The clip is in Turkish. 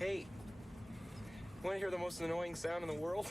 Hey, want to hear the most annoying sound in the world?